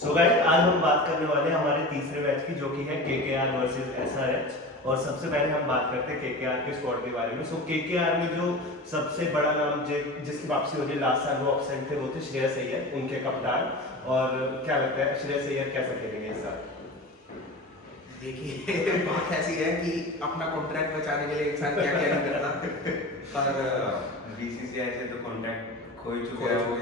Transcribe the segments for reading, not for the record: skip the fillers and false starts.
So guys आज हम बात करने वाले हैं हमारे तीसरे मैच की जो कि है केकेआर वर्सेस एसआरएच। और सबसे पहले हम बात करते हैं केकेआर के स्क्वाड के बारे में। सो केकेआर में जो सबसे बड़ा नाम जिसकी वापसी हो रही है, लास्ट साल वो ऑब्सेंट थे, वो थे श्रेयस अय्यर, उनके कप्तान। और क्या लगता है श्रेयस अय्यर कैसा खेलेंगे इस साल? देखिए बात ऐसी है कि अपना कॉन्ट्रैक्ट बचाने के लिए इंसान क्या क्या नहीं करता। पर बीसीसीआई से तो कॉन्ट्रैक्ट खो ही चुके हैं वो।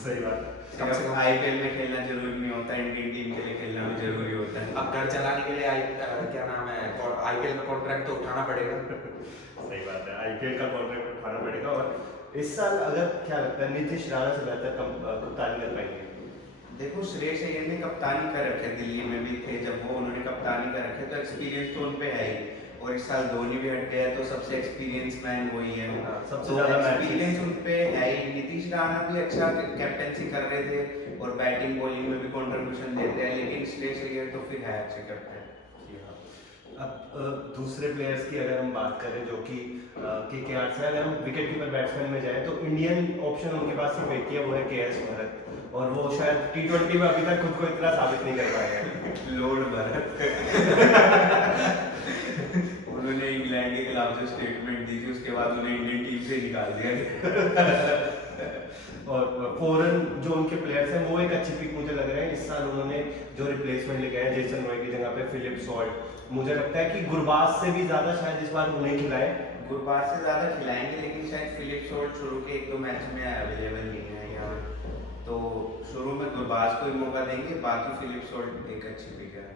सही बात है। कम से कम आईपीएल में खेलना जरूरी नहीं होता, इंडियन टीम के लिए खेलना भी जरूरी होता है। अब घर चलाने के लिए क्या नाम है आईपीएल का कॉन्ट्रैक्ट तो उठाना पड़ेगा। सही बात है, आईपीएल का कॉन्ट्रैक्ट उठाना पड़ेगा। और इस साल अगर क्या लगता है नीतीश राणा से बेहतर कप्तान कर पाएंगे? देखो श्रेयस अय्यर ने कप्तानी कर रखे, दिल्ली में भी थे जब वो, उन्होंने कप्तानी कर रखे, तो एक्सपीरियंस तो उन पे है ही। और इस साल धोनी भी हट गया तो सबसे एक्सपीरियंस मैन वही है। सबसे ज्यादा एक्सपीरियंस उन पे है ही। नीतीश राणा भी अच्छा कैप्टेंसी कर रहे थे और बैटिंग बॉलिंग में भी कंट्रीब्यूशन देते हैं, लेकिन श्रेयस अय्यर तो फिर है अच्छे कैप्टन। अब दूसरे प्लेयर्स की अगर हम बात करें जो कि केकेआर से, अगर हम विकेट कीपर बैट्समैन में जाए तो इंडियन ऑप्शन उनके पास सिर्फ एक ही है, वो है केएस भरत। और वो शायद टी20 में अभी तक खुद को इतना साबित नहीं कर पाए हैं। लॉर्ड भरत उन्होंने इंग्लैंड के खिलाफ जो स्टेटमेंट दी थी उसके बाद उन्हें इंडियन टीम से निकाल दिया। और फॉरेन जो उनके प्लेयर्स हैं वो एक अच्छी पिक मुझे लग रहा है। इस साल उन्होंने जो रिप्लेसमेंट लेके आए जेसन रॉय की जगह पे फिलिप सॉल्ट, मुझे लगता है कि गुरबाज से भी ज्यादा शायद इस बार उन्हें खिलाए। गुरबाज से ज्यादा खिलाएंगे, लेकिन शायद फिलिप सॉल्ट शुरू के एक दो मैच में अवेलेबल नहीं है यहाँ, तो शुरू में गुरबाज को ही मौका देंगे, बाकी फिलिप सॉल्ट एक अच्छी पिक है।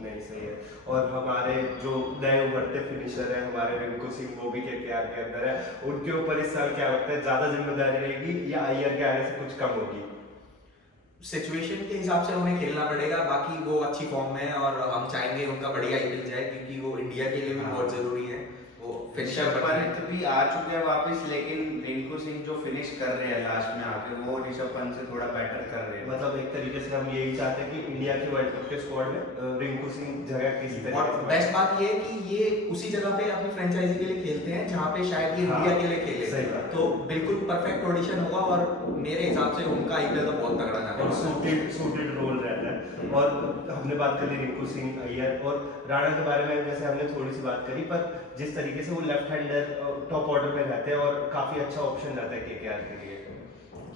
नहीं सही है। और हमारे जो नए उभरते फिनिशर है हमारे रिंकू सिंह, वो भी केकेआर के अंदर है, उनके ऊपर इस साल क्या लगता है ज्यादा जिम्मेदारी रहेगी या अय्यर के आने से कुछ कम होगी? सिचुएशन के हिसाब से उन्हें खेलना पड़ेगा। बाकी वो अच्छी फॉर्म में है और हम चाहेंगे उनका बढ़िया आईपीएल जाए क्योंकि वो इंडिया के लिए भी बहुत जरूरी है। वो फिनिशर ऋषभ पंत भी आ चुके हैं वापस, लेकिन रिंकू सिंह जो फिनिश कर रहे हैं लास्ट में आके, वो ऋषभ पंत से थोड़ा बेटर कर रहे हैं। मतलब एक तरीके से हम यही चाहते हैं कि इंडिया के वर्ल्ड कप के स्क्वाड में रिंकू सिंह जगह किसी तरीके और से। बेस्ट बात ये है कि ये उसी जगह पे अपनी फ्रेंचाइजी के लिए खेलते हैं जहाँ पे शायद ये इंडिया के लिए खेले। सही बात। तो बिल्कुल परफेक्ट ऑडिशन होगा और मेरे हिसाब से उनका आईपीएल तो बहुत तगड़ा जाना और है। सूटेड रोल रहता है। और हमने बात करी रिंकू सिंह, अय्यर और राणा के बारे में, जैसे हमने थोड़ी सी बात करी, पर जिस तरीके से वो लेफ्ट हैंडर टॉप ऑर्डर में रहते हैं और काफी अच्छा ऑप्शन रहता है केकेआर के लिए।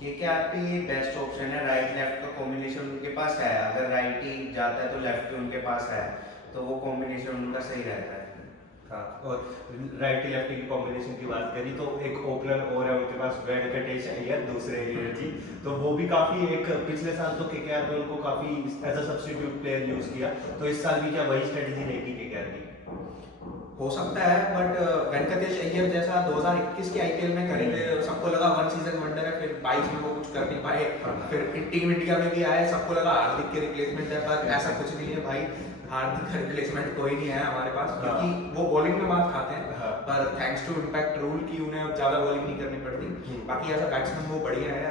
केकेआर पे ये बेस्ट ऑप्शन है, राइट लेफ्ट का कॉम्बिनेशन उनके पास है। अगर राइट ही जाता है तो लेफ्ट भी उनके पास है, तो वो कॉम्बिनेशन उनका सही रहता है। हाँ, और राइटी लेफ्टी की कॉम्बिनेशन की बात करी तो एक ओपनर और है उनके पास, वेंकटेश अय्यर, दूसरे अय्यर जी, तो वो भी काफी एक पिछले साल तो केकेआर ने उनको काफी as a substitute player use किया, तो इस साल भी क्या वही स्ट्रेटजी रहेगी केकेआर की? हो सकता है, बट वेंकटेश अय्यर जैसा 2021 के आईपीएल में करेंगे, सबको लगा वन सीजन वंडर है, फिर 22 में वो कुछ कर नहीं पाए, फिर टीम इंडिया में भी आए, सबको लगा हार्दिक के रिप्लेसमेंट है, पर ऐसा कुछ नहीं है भाई। हार्दिक का रिप्लेसमेंट कोई नहीं है हमारे पास, क्योंकि वो बॉलिंग में बात खाते हैं, पर थैंक्स टू इम्पैक्ट रूल की उन्हें अब ज्यादा बॉलिंग नहीं करनी पड़ती। बाकी एज अ बैट्समैन वो बढ़िया है,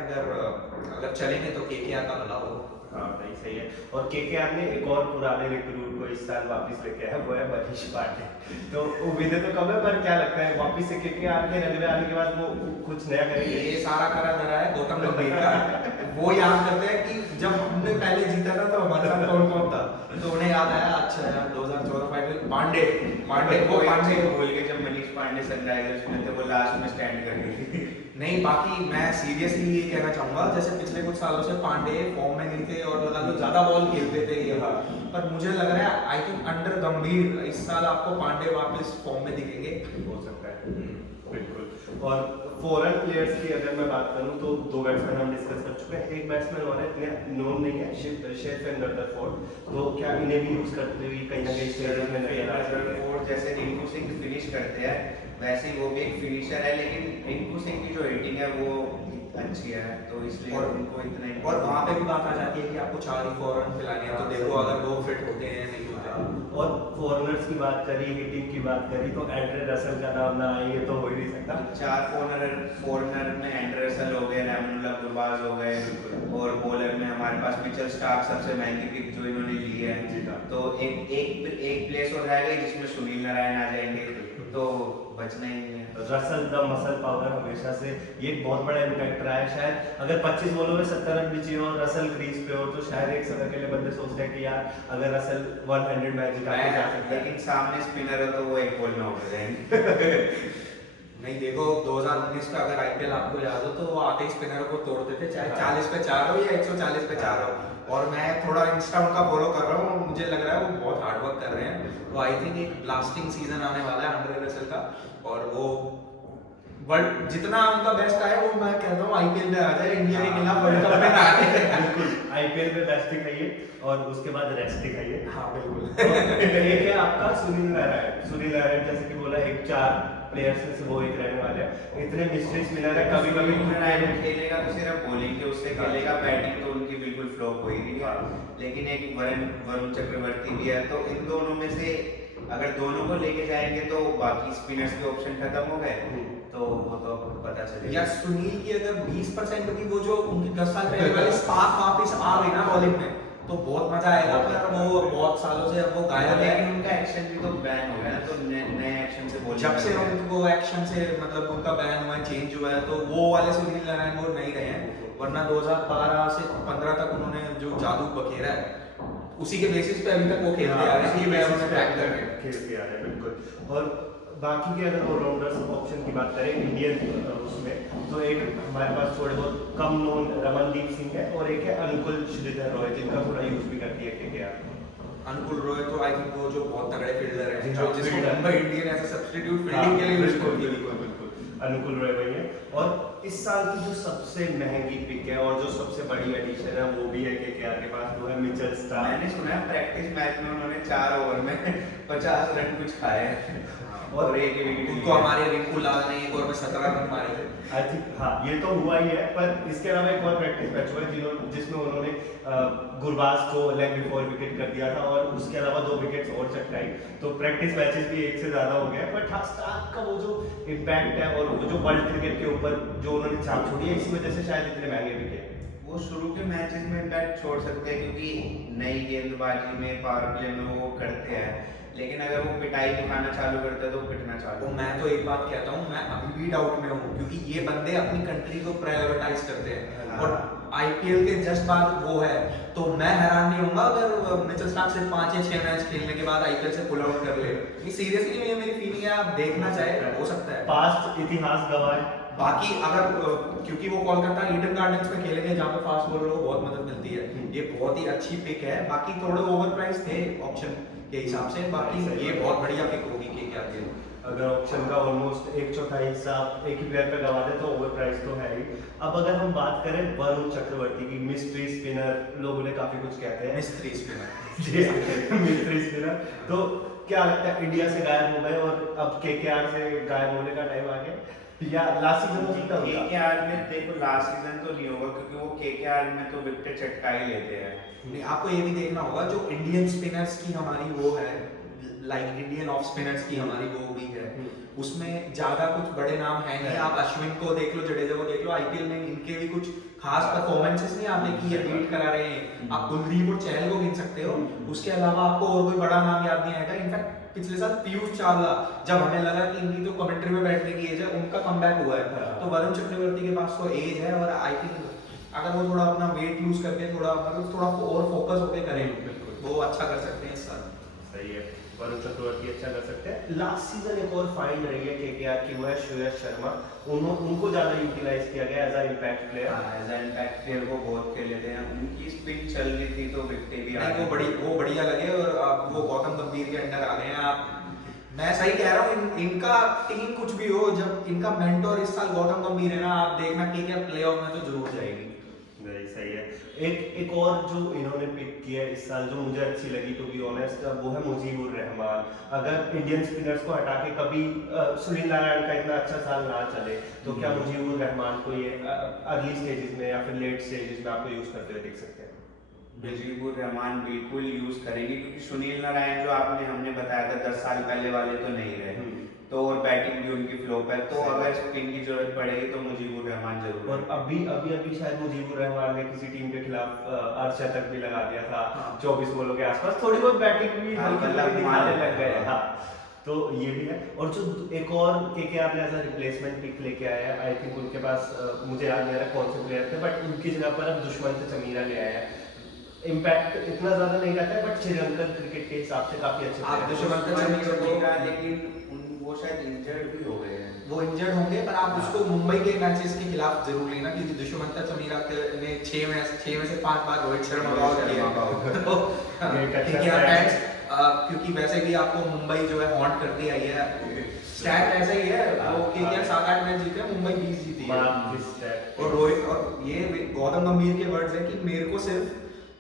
अगर चलेंगे तो केकेआर का भला होगा। हाँ नहीं सही है। और केकेआर ने एक और पुराने रिक्रूट को इस साल वापस लेके आया, वो है मनीष पांडे। तो उम्मीदें तो कम है, पर क्या लगता है वापस से केकेआर के रगड़े आने के बाद वो कुछ नया करेंगे? ये सारा करा धरा है गौतम गंभीर का। वो याद करते हैं कि जब हमने पहले जीता था तो हमारे साथ कौन कौन था, तो उन्हें याद आया, अच्छा यार 2014 फाइनल पांडे बोल के जब मनीष पांडे सनराइजर्स में थे, वो लास्ट में स्टैंड कर गई थी। नहीं, बाकी मैं सीरियसली ये कहना चाहूंगा, जैसे पिछले कुछ सालों से पांडे फॉर्म में नहीं थे और लगा तो ज्यादा बॉल खेलते थे ये, पर मुझे लग रहा है आई थिंक अंडर गंभीर इस साल आपको पांडे वापस फॉर्म में दिखेंगे। हो सकता है बिल्कुल। और फॉरेन प्लेयर्स की अगर मैं बात करूं तो दो बैट्समैन हम डिस्कस कर चुके हैं, एक बैट्समैन और है इतने नोन नहीं है, शेफन रदरफोर्ड, तो क्या इन्हें भी यूज करते हुए कहीं ना कहीं स्टेज में नजर आ रहा है? जैसे रिंकू सिंह फिनिश करते हैं वैसे ही वो भी एक फिनिशर है, लेकिन रिंकू सिंह की जो हिटिंग है वो अच्छी है, तो इसलिए उनको इतना ही। और वहाँ पे भी बात आ जाती है कि आपको 4 ही फॉरन खिलाने हैं, तो देखो अगर वो फिट होते हैं नहीं होते हैं। और फॉरेनर्स की बात करी, हिटिंग की बात करी, तो एंड्रे रसल का नाम ना आए ये तो हो ही नहीं सकता। 4 फॉरनर में एंड्रे रसल हो गए, रहमानुल्लाह गुरबाज हो गए, और बॉलर में हमारे पास मिचेल स्टार्क सबसे महंगी पिक जो इन्होंने ली है। तो एक प्लेस और रह गई जिसमें सुनील नारायण आ जाएंगे, तो बचना ही नहीं है। रसल द मसल पावर हमेशा से ये एक बहुत बड़ा इम्पैक्ट रहा है। शायद अगर 25 बॉलों में 70 रन भी चाहिए और रसल क्रीज पे हो तो शायद एक समय के लिए बंदे सोचते हैं कि यार अगर रसल 100 मैच जिता के जा सकता है, लेकिन सामने स्पिनर हो तो वो एक बॉल में आउट हो जाएंगे। नहीं देखो 2019 का अगर आईपीएल आपको याद हो तो वो आते ही स्पिनर को तोड़ते थे, चाहे 40 पे 4 हो या 140 पे 4 हो। और मैं थोड़ा इंस्टा उनका फॉलो कर रहा हूँ, मुझे लग रहा है वो बहुत हार्ड वर्क कर रहे हैं। तो आई थिंक एक ब्लास्टिंग सीजन आने वाला है आंद्रे रसेल का, और वो वर्ल्ड जितना उनका बेस्ट आया वो मैं कहता हूँ आईपीएल में आ जाए, इंडिया के खिलाफ वर्ल्ड कप में ना आए। बिल्कुल आईपीएल में बेस्ट दिखाइए और उसके बाद रेस्ट दिखाइए। हाँ बिल्कुल। तो एक है आपका सुनील नारायण। सुनील नारायण जैसे कि बोला एक 4 प्लेयर्स में से वो एक रहने वाले हैं। इतने मिस्ट्री स्पिनर है, कभी कभी नारायण खेलेगा तो सिर्फ बॉलिंग के उससे खेलेगा, बैटिंग तो उनकी बिल्कुल फ्लॉप हो ही रही है। लेकिन एक वरुण चक्रवर्ती भी है, तो इन दोनों में से अगर दोनों को लेके जाएंगे तो बाकी स्पिनर्स के ऑप्शन खत्म हो गए, तो वो तो पता चलेगा। या सुनील की अगर 20% की वो जो उनकी 10 साल पहले वाली स्पार्क वापस आ गई ना बॉलिंग में तो बहुत मजा आएगा। पर वो बहुत सालों से अब वो गायब है, लेकिन उनका एक्शन भी तो बैन हो गया ना, तो नए एक्शन से बॉलिंग जब से उनको एक्शन से मतलब उनका बैन हुआ है, चेंज हुआ है, तो वो वाले सुनील नारायण वो नहीं रहे हैं। वरना 2012 से 15 तक उन्होंने जो जादू बखेरा है उसी के बेसिस पे अभी तक वो खेलते आ रहे हैं, ये उन्होंने ट्रैक कर रहे हैं, खेलते आ रहे हैं बिल्कुल। और बाकी के अगर ऑलराउंडर्स ऑप्शन की बात करें इंडियन उसमें, तो एक हमारे पास थोड़े बहुत कम नोन रमनदीप सिंह है और एक है अनुकुल श्रीधर रॉय जिनका थोड़ा यूज भी करती है केकेआर। अनुकुल रॉय तो आई थिंक वो जो बहुत तगड़े फील्डर है, हाँ, जिसको fielder। Mumbai Indian as a substitute fielding के लिए यूज बिल्कुल करती है। बिल्कुल बिल्कुल अनुकुल रॉय भाई है। और इस साल की जो सबसे महंगी पिक है और जो सबसे बड़ी एडिशन है वो भी है केकेआर के पास, वो है मिचेल स्टार्क। मैंने सुना है प्रैक्टिस मैच में उन्होंने 4 ओवर में 50 रन कुछ खाए हैं और एक विकेट उनको हमारे रिंकू लाल ने एक ओवर में 17 रन मारे थे। आई थिंक हाँ ये तो हुआ ही है, पर इसके अलावा एक और प्रैक्टिस मैच हुआ है जिसमें उन्होंने गुरबाज को लेग बिफोर विकेट कर दिया था और उसके अलावा 2 विकेट्स और चटकाई। तो प्रैक्टिस मैचेस भी एक से ज्यादा हो गए, बट हाँ स्टार्क का वो जो इम्पैक्ट है और वो जो वर्ल्ड क्रिकेट के ऊपर जो उन्होंने छाप छोड़ी है इसी वजह से शायद इतने महंगे बिके। वो शुरू के मैचेस में इम्पैक्ट छोड़ सकते हैं क्योंकि नई गेंदबाजी में पावर प्ले में वो करते हैं, लेकिन अगर वो पिटाई दिखाना चालू करते हैं तो पिटना चालू। तो मैं तो एक बात कहता हूँ, मैं अभी भी डाउट में हूँ क्योंकि ये बंदे अपनी कंट्री को प्रायोरिटाइज करते हैं और आईपीएल के जस्ट बाद वो है, तो मैं हैरान नहीं होऊंगा अगर मिचेल स्टार्क सिर्फ 5 या 6 मैच खेलने के बाद आईपीएल से पुल आउट कर ले। ये सीरियसली ये मेरी फीलिंग है, आप देखना चाहे हो सकता है। पास्ट इतिहास गवाह है। बाकी अगर क्योंकि वो कोलकाता ईडन गार्डन्स में खेलेंगे जहाँ पे फास्ट बॉलर को बहुत मदद मिलती है, ये बहुत ही अच्छी पिक है। बाकी थोड़े ओवर प्राइस थे ऑप्शन के हिसाब से, बाकी ये बहुत बढ़िया पिक होगी केकेआर के। अगर ऑप्शन का ऑलमोस्ट 1/4 हिस्सा आप एक ही प्लेयर पे गवा दे तो ओवर प्राइस तो है ही। अब अगर हम बात करें वरुण चक्रवर्ती की, मिस्ट्री स्पिनर, लोग उन्हें काफी कुछ कहते हैं मिस्त्री स्पिनर मिस्ट्री स्पिनर, तो क्या लगता है इंडिया से गायब हो गए और अब केकेआर से गायब होने का टाइम आ गया या लास्ट सीजन हो सकता है? केकेआर में देखो लास्ट सीजन तो नहीं होगा क्योंकि वो केकेआर में तो विकेट चटका ही लेते हैं। नहीं, आपको ये भी देखना होगा जो इंडियन स्पिनर्स की हमारी वो है, लाइक इंडियन ऑफ स्पिनर्स की हमारी वो भी है, उसमें ज्यादा कुछ बड़े नाम है नहीं। आप अश्विन को देख लो, जडेजा को देख लो, आईपीएल में इनके भी कुछ खास परफॉर्मेंसेस नहीं आते कि ये बीट करा रहे हैं। आप कुलदीप और चहल को गिन सकते हो, उसके अलावा आपको और कोई बड़ा नाम याद नहीं आएगा। इनफैक्ट पिछले साल पीयूष चावला, जब हमें लगा कि इनकी तो कमेंट्री में बैठने की एज है, उनका कमबैक हुआ है। तो वरुण चक्रवर्ती के पास तो एज है और आई थिंक अगर वो थोड़ा अपना वेट लूज करके थोड़ा मतलब थोड़ा और फोकस होकर करें वो अच्छा कर सकते हैं इस साल। सही है, वरुण चक्रवर्ती अच्छा कर सकते हैं। लास्ट सीजन एक और फाइंड रही है केकेआर की, वो है श्रेयस शर्मा। उनको ज्यादा यूटिलाइज किया गया as a impact player. As a impact player वो बहुत खेले थे, उनकी स्पिन चल रही थी तो विकेट भी नहीं, वो बढ़िया लगे और अब वो गौतम गंभीर के अंडर आ गए हैं। आप मैं सही कह रहा हूँ, इनका टीम कुछ भी हो, जब इनका मेंटोर इस साल गौतम गंभीर है ना, आप देखना केकेआर प्लेऑफ में तो जरूर जाएगी। सही है। एक और जो इन्होंने पिक किया है इस साल जो मुझे अच्छी लगी टू बी ऑनेस्ट, वो है मुजीबुर रहमान। अगर इंडियन स्पिनर्स को हटा के कभी सुनील नारायण का इतना अच्छा साल ना चले तो क्या मुजीबुर रहमान को ये अर्ली स्टेजेस में या फिर लेट स्टेजेस में आपको यूज करते हुए देख सकते हैं? मुजीबुर रहमान बिल्कुल यूज करेंगे क्योंकि सुनील नारायण जो हमने बताया था 10 साल पहले वाले तो नहीं रहे, तो और बैटिंग भी उनकी फ्लॉप है, तो अगर स्पिन की जरूरत पड़ेगी तो मुजीबुर रहमान जरूर। और अभी शायद मुजीबुर रहमान ने किसी टीम के खिलाफ अर्धशतक भी लगा दिया था 24 बॉलों के आसपास, थोड़ी बहुत बैटिंग भी हल्की दिखाने लग गए। हाँ, तो ये भी है। और जो एक और केकेआर ने एज अ रिप्लेसमेंट पिक लेके आया है, आई थिंक उनके पास मुझे याद नहीं आ रहा कौन से प्लेयर थे, बट उनकी जगह पर अब दुश्मन से चमीरा ले आया है। इम्पैक्ट इतना ज्यादा नहीं करता है, बट श्रीलंकन क्रिकेट के हिसाब से काफी अच्छे आप player हैं। दुश्मन से चमीरा को लेकिन वो शायद इंजर्ड भी हो गए हैं। वो इंजर्ड होंगे, पर आप उसको मुंबई के मैचेस के खिलाफ जरूर लेना, क्योंकि दुष्मंता चमीरा ने 6 में से 5 बार रोहित शर्मा को आउट किया। तो केकेआर फैंस, क्योंकि वैसे भी आपको मुंबई जो है हॉन्ट करती आई है, स्टैट ऐसा ही है, वो केकेआर 7-8 मैच जीते हैं, मुंबई 20 जीती है। और रोहित, और ये गौतम गंभीर के वर्ड्स है कि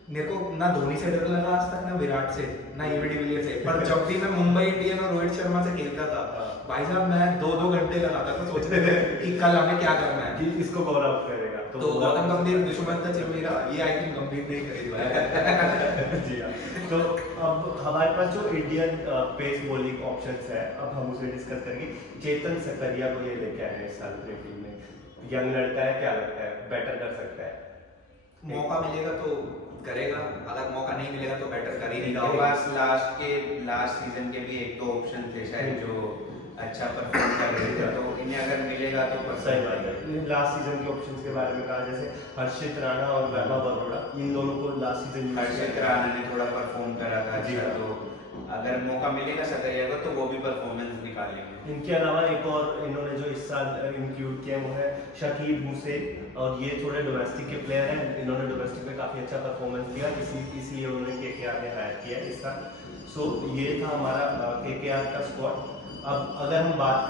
मेरे को ना धोनी से डर लगा आज तक, ना विराट से, ना एबी डिविलियर्स से, पर जब भी मैं मुंबई इंडियन और रोहित शर्मा से खेलता था, भाई साहब मैं 2-2 घंटे लगाता था सोचने में कि कल हमें क्या करना है, कि इसको कवर अप करेगा। तो गौतम गंभीर दुश्मंता चमीरा, ये आई थिंक गंभीर ने ही खरीदवाया। जी हाँ। तो अब हमारे पास जो इंडियन पेस बॉलिंग ऑप्शंस है, अब हम उसे डिस्कस करेंगे। चेतन सकरिया को ये लेके आए हैं इस साल अपनी टीम में। यंग लड़का है, क्या लगता है बेटर कर सकता है? मौका मिलेगा तो करेगा, अगर मौका नहीं मिलेगा तो बेटर कर ही नहीं इनके रहा। पास लास्ट सीजन के भी 1-2 ऑप्शन थे शायद जो अच्छा परफॉर्म कर रहे थे, तो इन्हें अगर मिलेगा तो सही बात है। लास्ट सीजन के ऑप्शंस के बारे में कहा, जैसे हर्षित राणा और वैभव अरोड़ा, इन दोनों को लास्ट सीजन हर्षित राणा ने थोड़ा परफॉर्म करा था जी अच्छा, हाँ। तो अगर मौका मिलेगा सकरिया को तो वो भी परफॉर्मेंस निकालेंगे। इनके अलावा एक और इन्होंने जो इस साल इंक्लूड किया वो है शकीब हुसैन, और ये थोड़े डोमेस्टिक के प्लेयर हैं, इन्होंने डोमेस्टिक में काफ़ी अच्छा परफॉर्मेंस दिया, इसलिए उन्होंने केकेआर ने हायर किया इस साल। सो ये था हमारा केकेआर का स्क्वाड। अब अगर हम बात